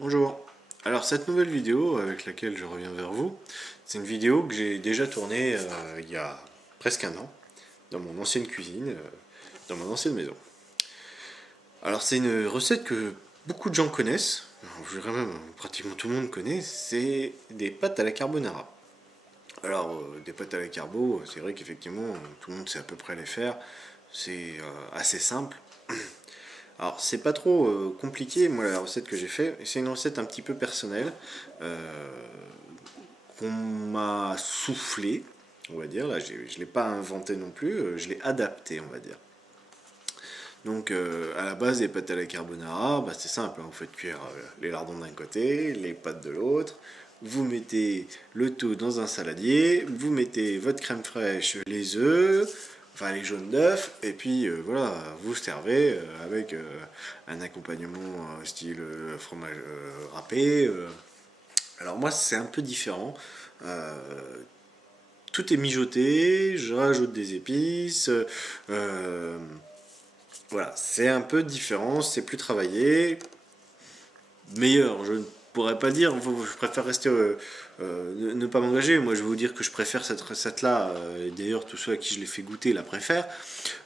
Bonjour. Alors cette nouvelle vidéo avec laquelle je reviens vers vous, c'est une vidéo que j'ai déjà tournée il y a presque un an, dans mon ancienne cuisine, dans mon ancienne maison. Alors c'est une recette que beaucoup de gens connaissent, je dirais même pratiquement tout le monde connaît, c'est des pâtes à la carbonara. Alors des pâtes à la carbo, c'est vrai qu'effectivement tout le monde sait à peu près les faire, c'est assez simple. Alors, c'est pas trop compliqué, moi, la recette que j'ai fait. C'est une recette un petit peu personnelle qu'on m'a soufflé, on va dire. Là, je ne l'ai pas inventé non plus, je l'ai adapté, on va dire. Donc, à la base des pâtes à la carbonara, bah, c'est simple, hein, vous faites cuire les lardons d'un côté, les pâtes de l'autre. Vous mettez le tout dans un saladier, vous mettez votre crème fraîche, les œufs, enfin les jaunes d'œufs, et puis voilà, vous servez avec un accompagnement style fromage râpé. Alors moi c'est un peu différent. Euh, Tout est mijoté, je rajoute des épices. Voilà, c'est un peu différent, c'est plus travaillé. Meilleur, je ne pourrais pas dire, je préfère rester, ne pas m'engager. Moi je vais vous dire que je préfère cette recette là, et d'ailleurs tous ceux à qui je l'ai fait goûter la préfèrent.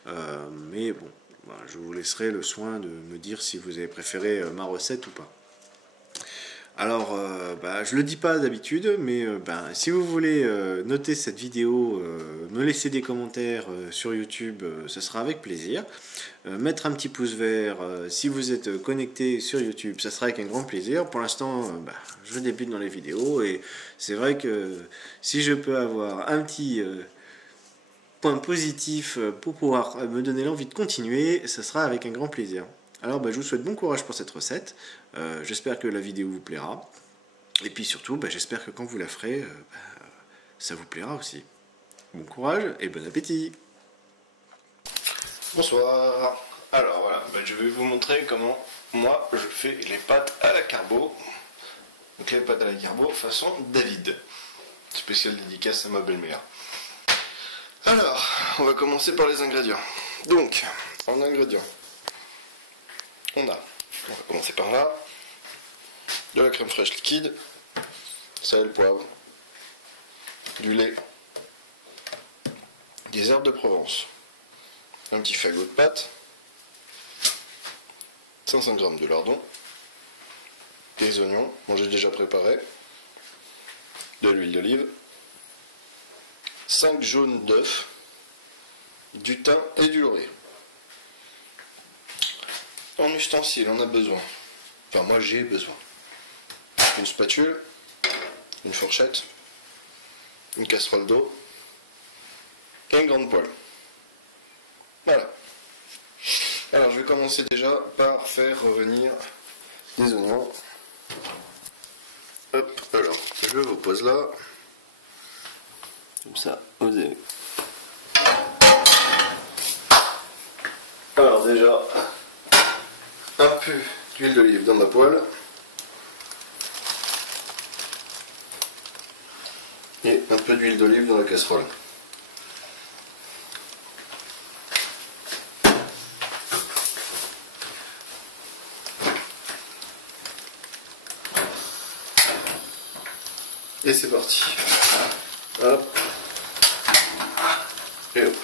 Mais bon, voilà, je vous laisserai le soin de me dire si vous avez préféré ma recette ou pas. Alors, je le dis pas d'habitude, mais si vous voulez noter cette vidéo, me laisser des commentaires sur YouTube, ce sera avec plaisir. Mettre un petit pouce vert si vous êtes connecté sur YouTube, ça sera avec un grand plaisir. Pour l'instant, je débute dans les vidéos et c'est vrai que si je peux avoir un petit point positif pour pouvoir me donner l'envie de continuer, ça sera avec un grand plaisir. Alors je vous souhaite bon courage pour cette recette, j'espère que la vidéo vous plaira, et puis surtout j'espère que quand vous la ferez, ça vous plaira aussi. Bon courage et bon appétit. Bonsoir, alors voilà, je vais vous montrer comment moi je fais les pâtes à la carbo. Donc les pâtes à la carbo façon David, spécial dédicace à ma belle-mère. Alors, on va commencer par les ingrédients. Donc, en ingrédients, on va commencer par là, de la crème fraîche liquide, sel, poivre, du lait, des herbes de Provence, un petit fagot de pâte, 500 g de lardons, des oignons, j'ai déjà préparé, de l'huile d'olive, 5 jaunes d'œufs, du thym et du laurier. En ustensiles, on a besoin, enfin moi j'ai besoin, une spatule, une fourchette, une casserole d'eau et une grande poêle. Voilà. Alors je vais commencer déjà par faire revenir les oignons. Hop, alors je vous pose là. Comme ça, vous avez. Alors déjà, un peu d'huile d'olive dans ma poêle. Et un peu d'huile d'olive dans la casserole. Et c'est parti. Hop. Et hop.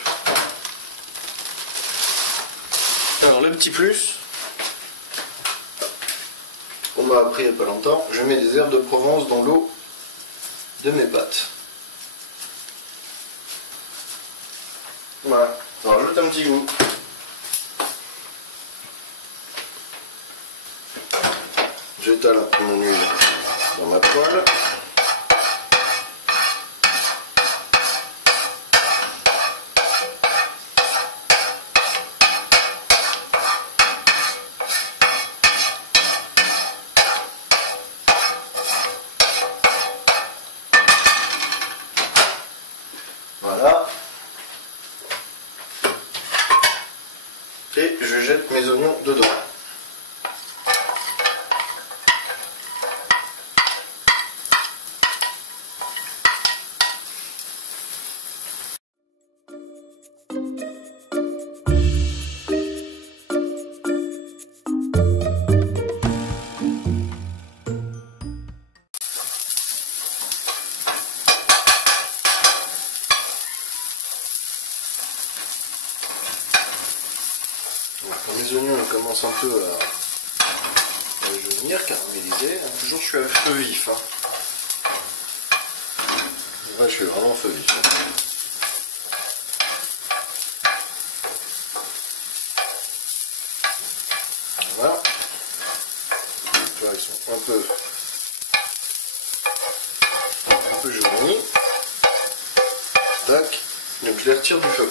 Alors le petit plus, on m'a appris il n'y a pas longtemps, je mets des herbes de Provence dans l'eau de mes pâtes. Voilà, ça rajoute un petit goût. J'étale un peu mon huile dans ma poêle. Voilà. Et je jette mes oignons dedans. commence un peu à jaunir, caraméliser. Toujours je suis à feu vif. Hein. Là, je suis vraiment à feu vif. Hein. Voilà. Tu vois, ils sont un peu jaunis. Tac. Donc je les retire du feu.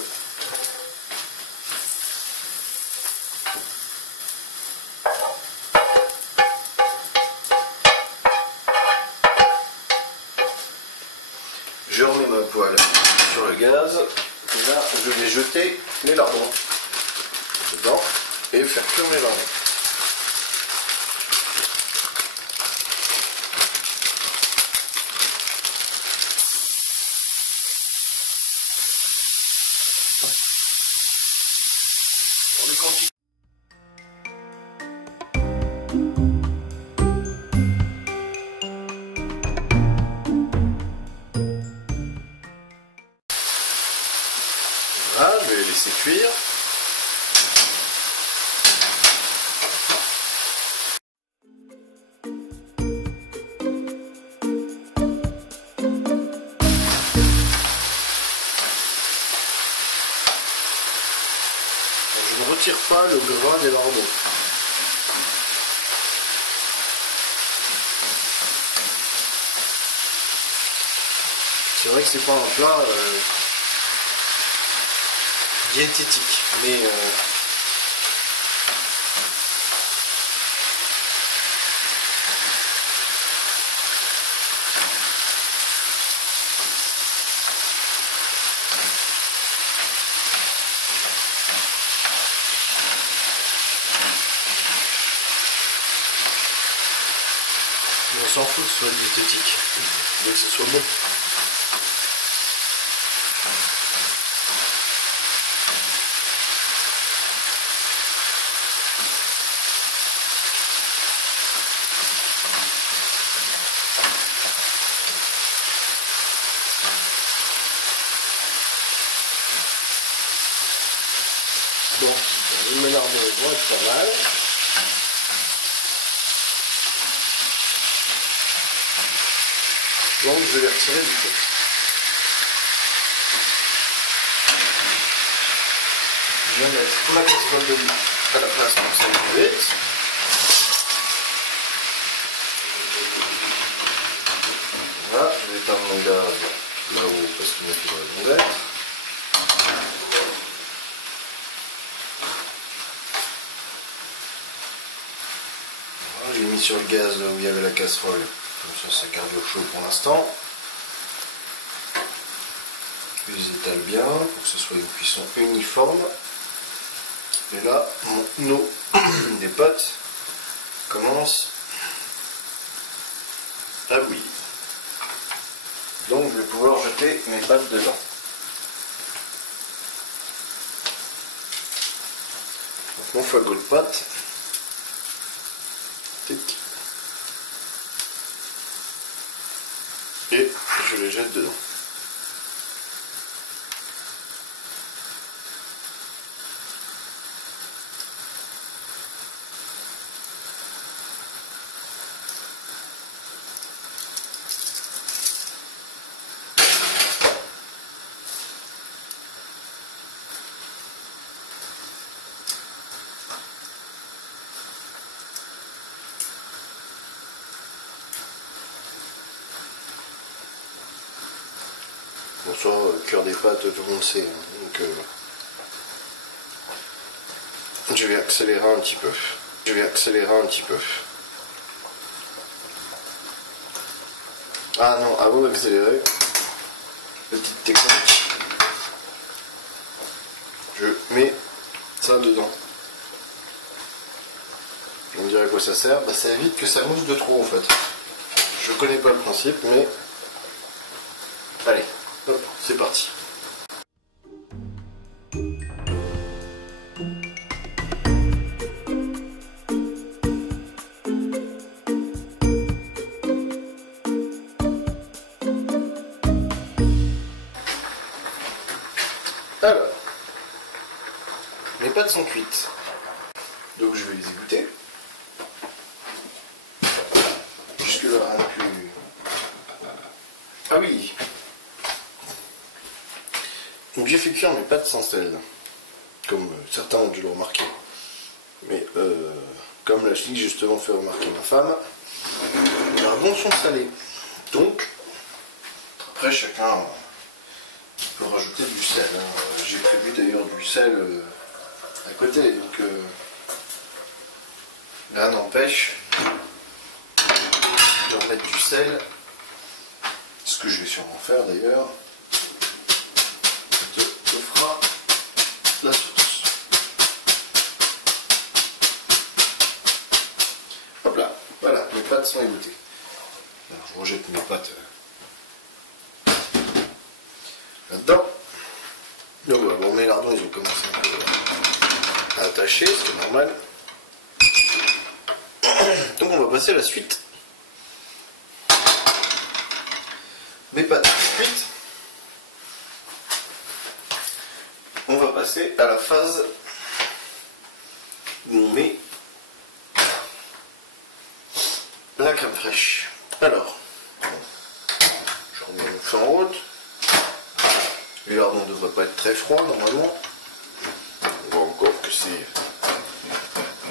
Je remets ma poêle sur le gaz. Et là, je vais jeter les lardons dedans et faire cuire mes lardons. Voilà, je vais les laisser cuire. Je ne retire pas le gras des lardons. C'est vrai que c'est pas un plat diététique, mais on s'en fout que ce soit diététique, mais que ce soit bon. Bon, le ménard de bois est pas mal. Donc je vais les retirer du feu. Je vais mettre la casserole de bois à la place pour ça vite. Voilà, je vais éteindre mon gaz là-haut parce qu'il n'y a plus de raison d'être. J'ai mis sur le gaz où il y avait la casserole, comme ça garde au chaud pour l'instant. Je les étale bien pour que ce soit une cuisson uniforme. Et là, mon eau des pâtes commence à bouillir. Donc je vais pouvoir jeter mes pâtes dedans. Donc, mon fagot de pâtes. Et je les jette dedans. Bonsoir, cœur des pâtes, tout le monde sait. Donc, je vais accélérer un petit peu. Ah non, avant d'accélérer, petite technique, je mets ça dedans. On dirait à quoi ça sert, bah, ça évite que ça mousse de trop en fait. Je connais pas le principe, mais allez, hop, c'est parti. Alors, mes pâtes sont cuites. Donc je vais les égoutter. Jusque là, rien de plus... Ah oui. Donc j'ai fait cuire mes pâtes sans sel, comme certains ont dû le remarquer. Mais comme l'a justement fait remarquer ma femme, les lardons sont salés. Donc, après chacun peut rajouter du sel. Hein. J'ai prévu d'ailleurs du sel à côté, donc là n'empêche de remettre du sel, ce que je vais sûrement faire d'ailleurs. Ça fera la sauce. Hop là, voilà, mes pâtes sont égouttées. Alors, je rejette mes pâtes là-dedans. Donc voilà, bon, mes lardons ils ont commencé un peu à attacher, ce qui est normal. Donc on va passer à la suite. Mes pâtes cuites. On va passer à la phase où on met la crème fraîche. Alors, je remets mon feu en route. Les lardons ne devraient pas être très froids normalement. On voit encore que c'est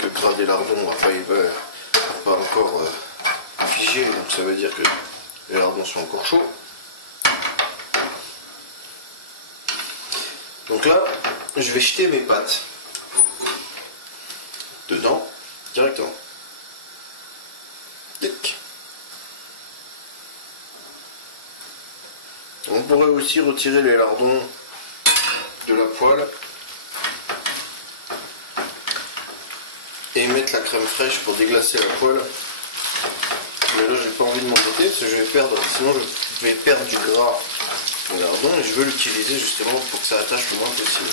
que gras des lardons, après il va pas encore figé, donc ça veut dire que les lardons sont encore chauds. Donc là, je vais jeter mes pâtes dedans directement. Tic. On pourrait aussi retirer les lardons de la poêle et mettre la crème fraîche pour déglacer la poêle. Mais là, j'ai pas envie de m'embêter parce que je vais perdre, sinon je vais perdre du gras au lardon et je veux l'utiliser justement pour que ça attache le moins possible.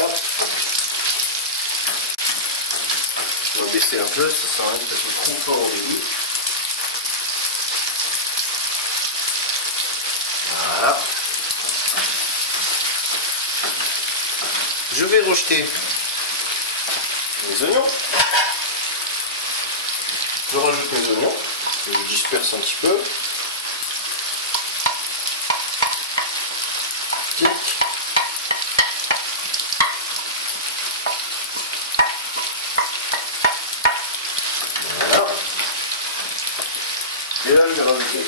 Hop. On va baisser un peu, ça sert à rien que ça soit trop fort au début. Voilà. Je vais rejeter mes oignons. Je rajoute mes oignons, je les disperse un petit peu. Tic. Voilà. Et là, je vais rajouter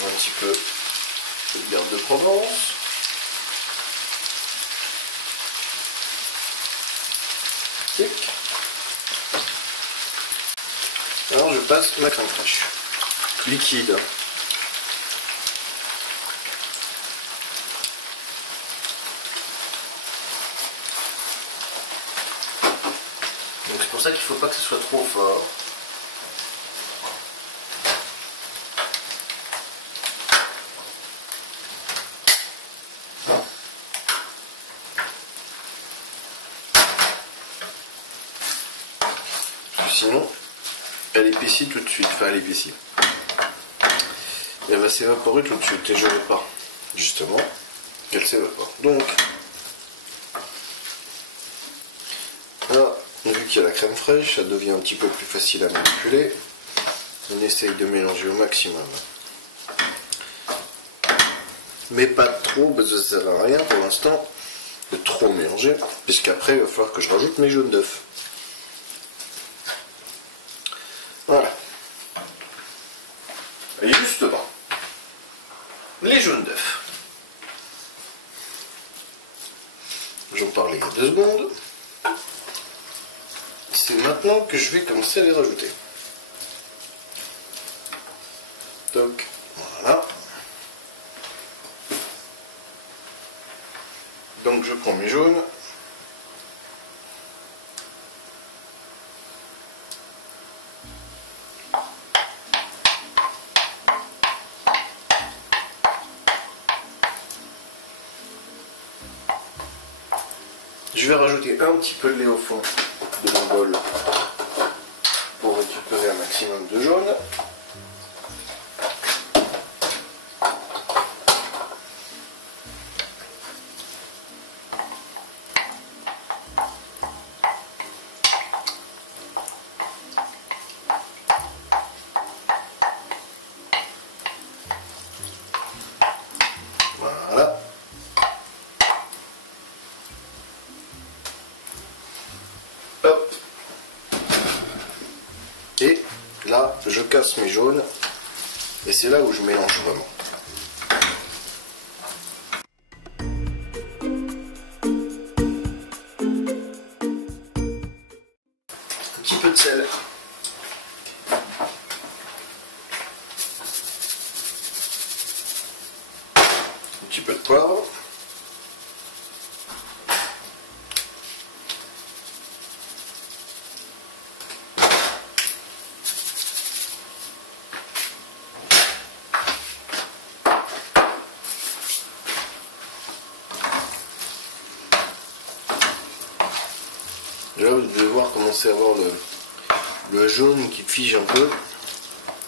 un petit peu de garde de Provence. Tic. Alors je passe ma crème fraîche liquide. Donc c'est pour ça qu'il ne faut pas que ce soit trop fort. Sinon, elle épaissit tout de suite. Enfin, elle épaissit. Elle va s'évaporer tout de suite et je ne veux pas, justement, qu'elle s'évapore. Donc, là, vu qu'il y a la crème fraîche, ça devient un petit peu plus facile à manipuler. On essaye de mélanger au maximum. Mais pas trop, parce que ça ne sert à rien pour l'instant de trop mélanger, puisqu'après, il va falloir que je rajoute mes jaunes d'œufs. Voilà. Et justement, les jaunes d'œufs. J'en parlais il y a 2 secondes. C'est maintenant que je vais commencer à les rajouter. Donc, voilà. Donc je prends mes jaunes. Je vais rajouter un petit peu de lait au fond de mon bol pour récupérer un maximum de jaune. là, je casse mes jaunes. Et c'est là où je mélange vraiment. Un petit peu de sel. Un petit peu de poivre. Là, vous devez voir commencer à avoir le jaune qui fige un peu,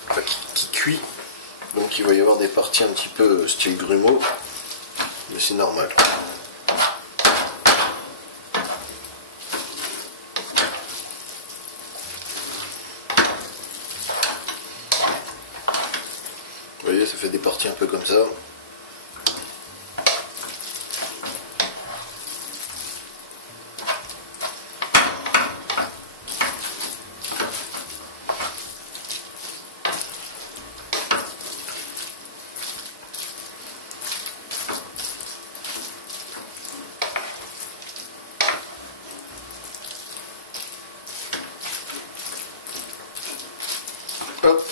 enfin qui cuit. Donc il va y avoir des parties un petit peu style grumeau, mais c'est normal. Vous voyez, ça fait des parties un peu comme ça. Hop.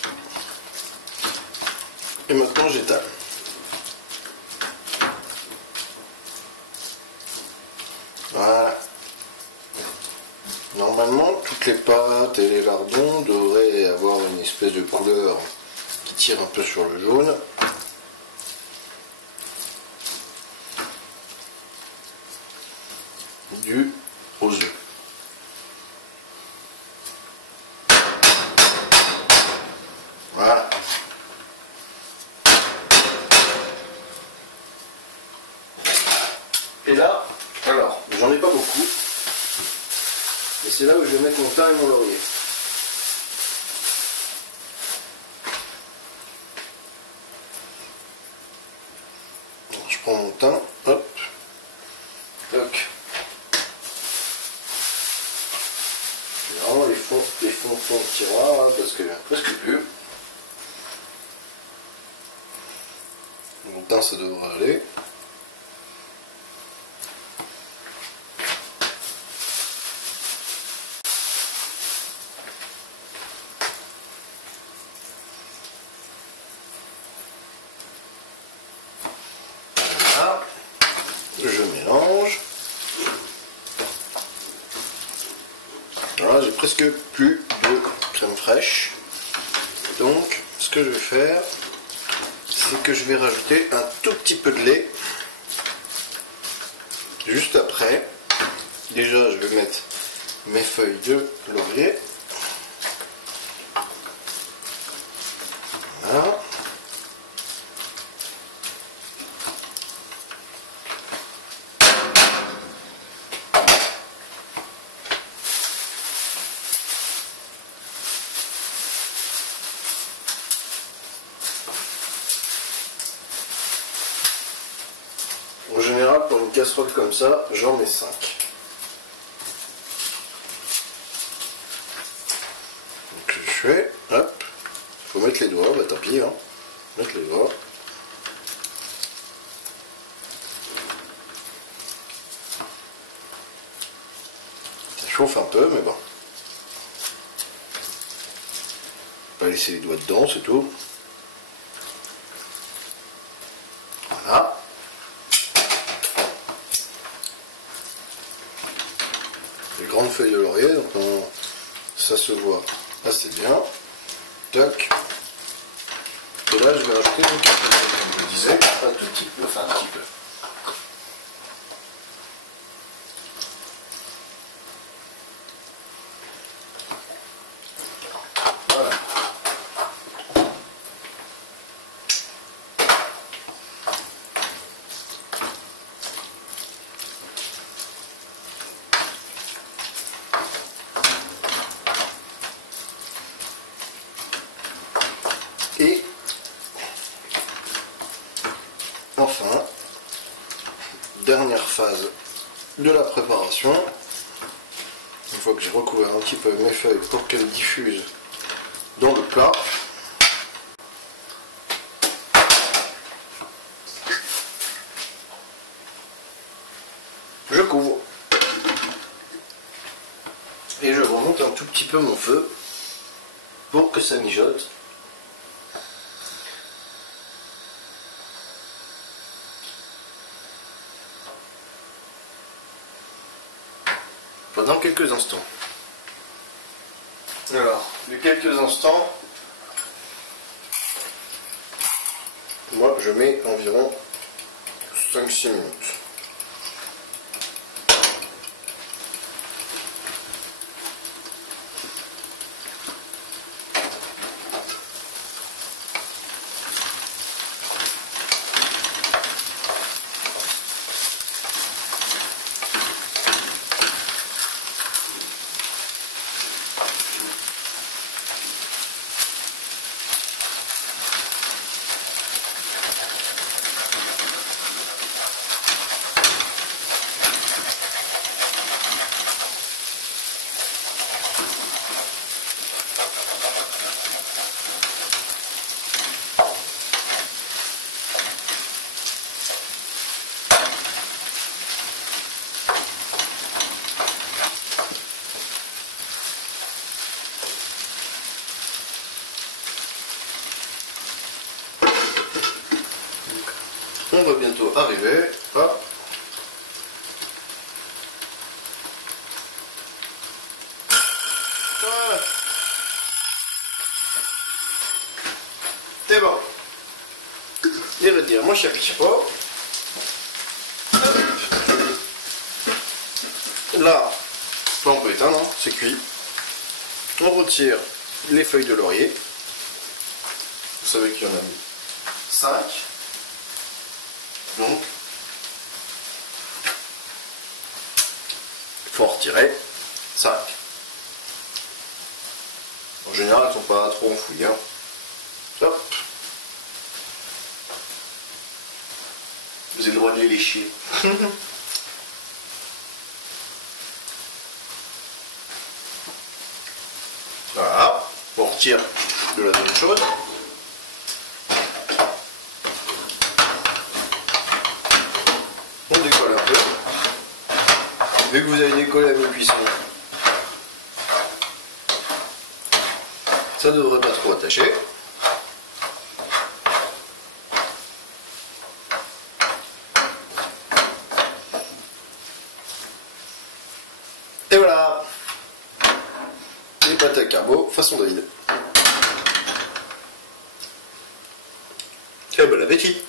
Et maintenant j'étale. Voilà. Normalement, toutes les pâtes et les lardons devraient avoir une espèce de couleur qui tire un peu sur le jaune. Dû aux œufs. Voilà. Et là, alors, j'en ai pas beaucoup. Et c'est là où je vais mettre mon thym et mon laurier. Donc, je prends mon thym, hop, toc. C'est vraiment les fonds de tiroir, parce qu'il n'y en a presque plus. Mon thym, ça devrait aller. Je mélange. Voilà, j'ai presque plus de crème fraîche. Donc, ce que je vais faire, c'est que je vais rajouter un tout petit peu de lait. Juste après, déjà, je vais mettre mes feuilles de laurier. Voilà. En général, pour une casserole comme ça, j'en mets 5. Donc je fais, hop, faut mettre les doigts, bah tant pis, hein, mettre les doigts. Ça chauffe un peu, mais bon. Pas laisser les doigts dedans, c'est tout. Voilà. Les grandes feuilles de laurier, donc ça se voit assez bien. Toc. Et là, je vais rajouter mon café, comme je le disais, un tout petit peu, enfin un petit peu. Voilà. Et enfin, dernière phase de la préparation, une fois que j'ai recouvert un petit peu mes feuilles pour qu'elles diffusent dans le plat. Je couvre. Et je remonte un tout petit peu mon feu pour que ça mijote. Pendant quelques instants. Alors, les quelques instants, moi je mets environ 5-6 minutes. On va bientôt arriver. Hop. Voilà. C'est bon. Et retire mon chapeau. Là, on peut éteindre, hein, c'est cuit. On retire les feuilles de laurier. Vous savez qu'il y en a mis 5. Donc, il faut en retirer 5. En général, elles ne sont pas trop enfouies. Hein. Hop. Vous avez le droit de les lécher. Voilà. On retire de la zone chaude. On décolle un peu. Vu que vous avez décollé à mi-cuisson, ça ne devrait pas trop attacher. Et voilà, les pâtes à carbo façon David. Et bon appétit.